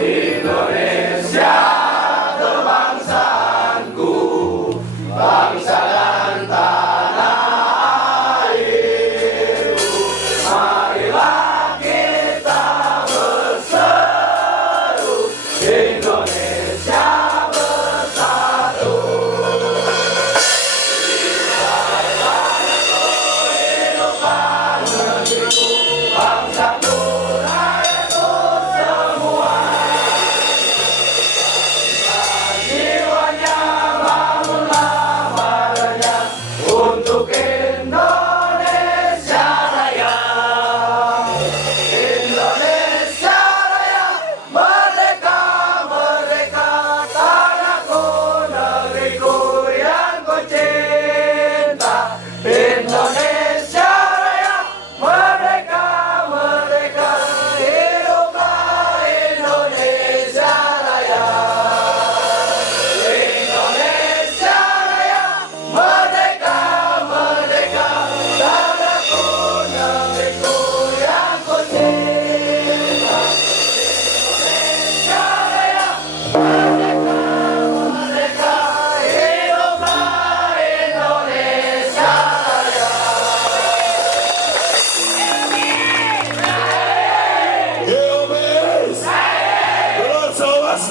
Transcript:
Indonesia kebangsaanku, bangsa dan tanah airku. Marilah kita berseru, Indonesia bersatu. Hiduplah negeriku, bangsaku, rakyatku semua. Jiwanya bangunlah padanya untuk Indonesia Raya. Indonesia Raya, merdeka, merdeka, tanahku, negeriku yang ku cinta. Indonesia Raya, merdeka, merdeka, hiduplah Indonesia Raya. Indonesia Raya, merdeka, merdeka, tanahku, negeriku yang ku cinta. Indonesia Raya, merdeka, merdeka, hiduplah Indonesia Raya. Terus,